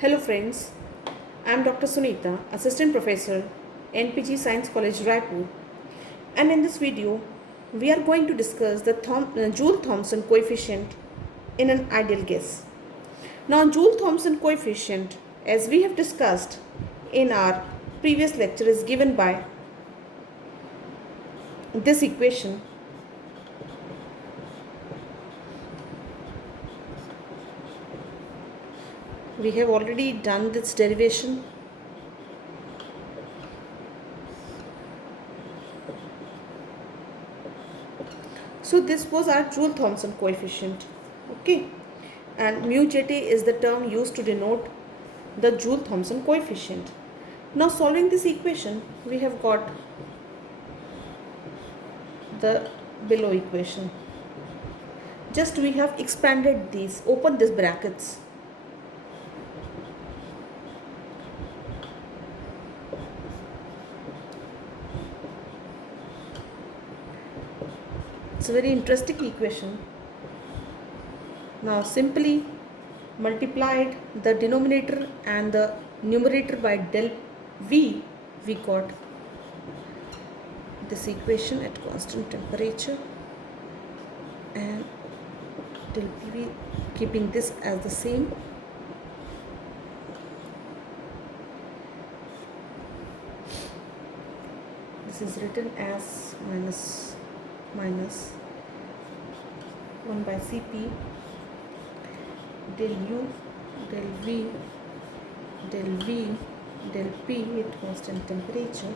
Hello friends, I am Dr. Sunita, Assistant Professor, NPG Science College, Raipur, and in this video, we are going to discuss the Joule Thompson coefficient in an ideal gas. Now, Joule Thompson coefficient, as we have discussed in our previous lecture, is given by this equation. We have already done this derivation. So this was our Joule Thompson coefficient. Okay. And mu Jt is the term used to denote the Joule Thompson coefficient. Now solving this equation, we have got the below equation. Just we have expanded these, open these brackets. It's a very interesting equation. Now simply multiplied the denominator and the numerator by del V, we got this equation at constant temperature, and del PV, keeping this as the same. This is written as minus 1 by Cp del U del V del P at constant temperature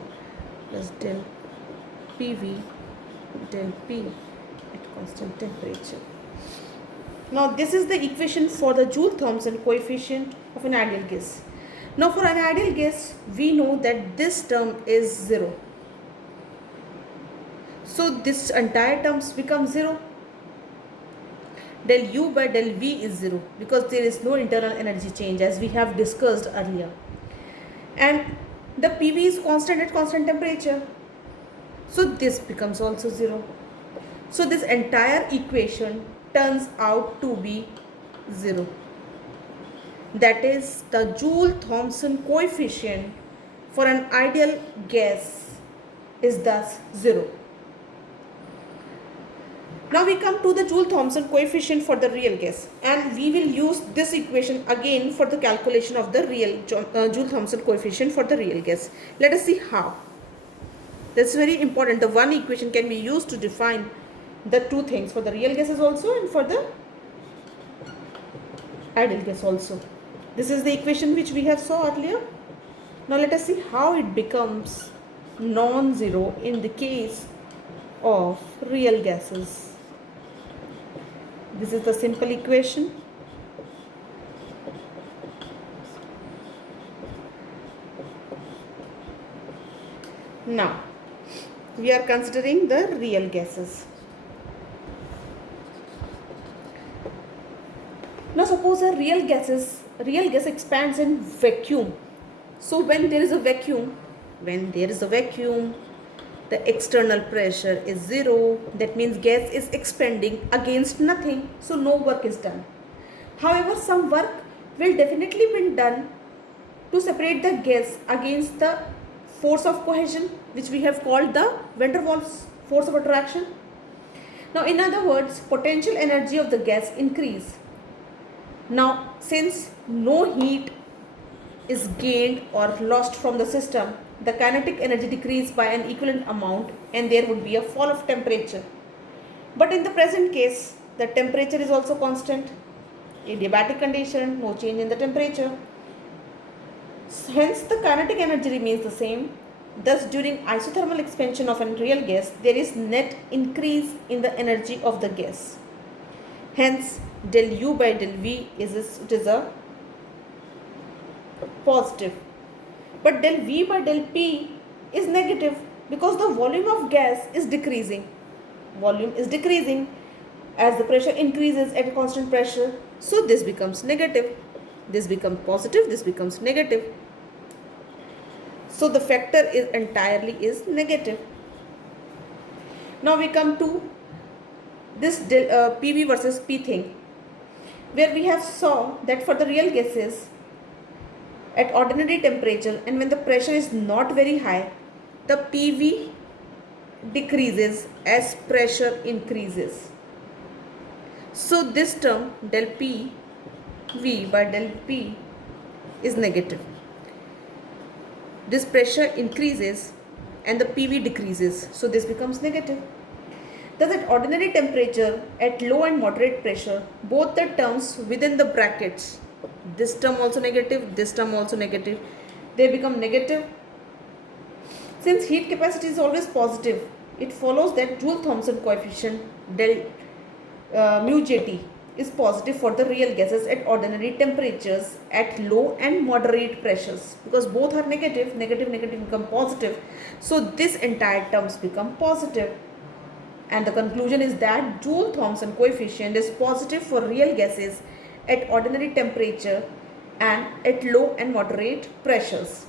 plus del PV del P at constant temperature. Now this is the equation for the Joule Thompson coefficient of an ideal gas. Now for an ideal gas, we know that this term is 0. So this entire terms become 0. Del U by del V is 0 because there is no internal energy change, as we have discussed earlier. And the PV is constant at constant temperature. So this becomes also 0. So this entire equation turns out to be 0. That is, the Joule Thompson coefficient for an ideal gas is thus 0. Now we come to the Joule Thompson coefficient for the real gas, and we will use this equation again for the calculation of the real Joule Thompson coefficient for the real gas. Let us see how. That's very important. The one equation can be used to define the two things for the real gases also and for the ideal gas also. This is the equation which we have saw earlier. Now let us see how it becomes non-zero in the case of real gases. This is the simple equation. Now we are considering the real gases. Now suppose a real gas expands in vacuum. So when there is a vacuum, the external pressure is 0. That means gas is expanding against nothing, so no work is done. However, some work will definitely be done to separate the gas against the force of cohesion, which we have called the van der Waals force of attraction. Now in other words, potential energy of the gas increase. Now since no heat is gained or lost from the system, the kinetic energy decreased by an equivalent amount, and there would be a fall of temperature. But in the present case, the temperature is also constant. Adiabatic condition, no change in the temperature. Hence the kinetic energy remains the same. Thus during isothermal expansion of a real gas, there is net increase in the energy of the gas. Hence del U by del V is a positive. But del V by del P is negative because the volume of gas is decreasing. Volume is decreasing as the pressure increases at a constant pressure. So this becomes negative. This becomes positive. This becomes negative. So the factor is entirely negative. Now we come to this PV versus P thing, where we have saw that for the real gases, at ordinary temperature, and when the pressure is not very high, the PV decreases as pressure increases. So this term del P V by del P is negative. This pressure increases and the PV decreases, so this becomes negative. Thus at ordinary temperature, at low and moderate pressure, both the terms within the brackets, this term also negative, this term also negative, they become negative. Since heat capacity is always positive, it follows that Joule Thompson coefficient del mu Jt is positive for the real gases at ordinary temperatures at low and moderate pressures, because both are negative, negative become positive, so this entire terms become positive. And the conclusion is that Joule Thompson coefficient is positive for real gases at ordinary temperature and at low and moderate pressures.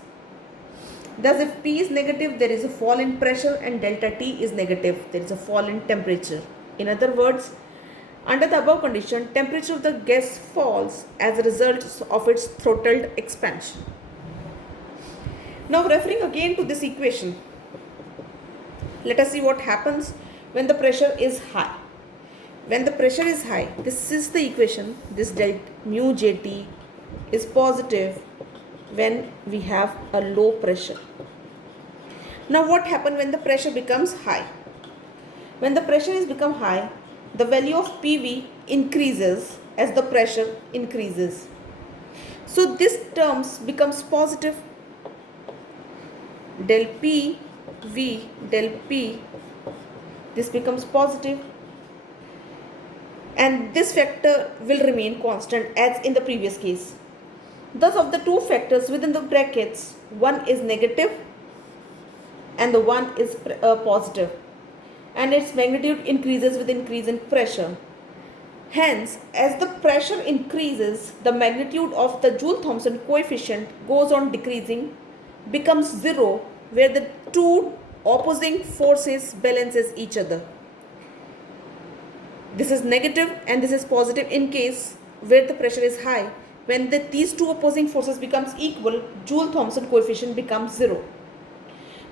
Thus if P is negative, there is a fall in pressure, and delta T is negative, there is a fall in temperature. In other words, under the above condition, temperature of the gas falls as a result of its throttled expansion. Now referring again to this equation, let us see what happens when the pressure is high. When the pressure is high, this is the equation, this del mu Jt is positive when we have a low pressure. Now what happens when the pressure becomes high? When the pressure is become high, the value of PV increases as the pressure increases. So this terms becomes positive. Del P V del P, this becomes positive, and this factor will remain constant as in the previous case. Thus of the two factors within the brackets, one is negative and the one is positive, and its magnitude increases with increase in pressure. Hence, as the pressure increases, the magnitude of the Joule Thompson coefficient goes on decreasing, becomes zero, where the two opposing forces balances each other. This is negative and this is positive in case where the pressure is high. When these two opposing forces becomes equal, Joule Thompson coefficient becomes zero.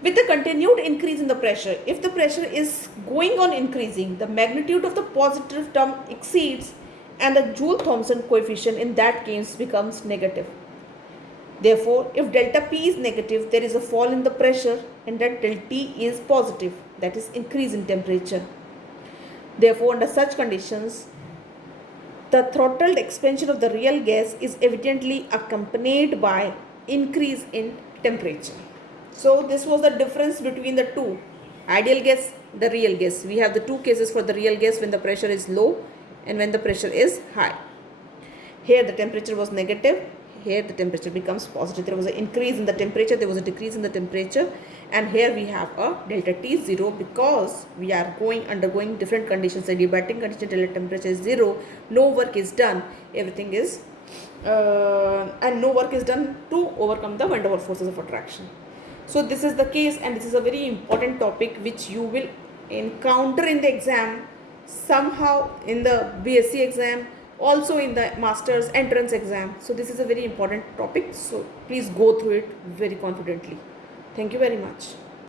With the continued increase in the pressure, if the pressure is going on increasing, the magnitude of the positive term exceeds and the Joule Thompson coefficient in that case becomes negative. Therefore, if delta P is negative, there is a fall in the pressure, and that delta T is positive, that is increase in temperature. Therefore, under such conditions, the throttled expansion of the real gas is evidently accompanied by increase in temperature. So this was the difference between the two, ideal gas, the real gas. We have the two cases for the real gas when the pressure is low and when the pressure is high. Here the temperature was negative, here the temperature becomes positive. There was an increase in the temperature, there was a decrease in the temperature, and here we have a delta T 0 because we are undergoing different conditions. The adiabatic condition, delta temperature is 0, no work is done, everything is and no work is done to overcome the van der Waals forces of attraction. So this is the case, and this is a very important topic which you will encounter in the exam, somehow in the BSc exam, also in the master's entrance exam. So this is a very important topic, so please go through it very confidently. Thank you very much.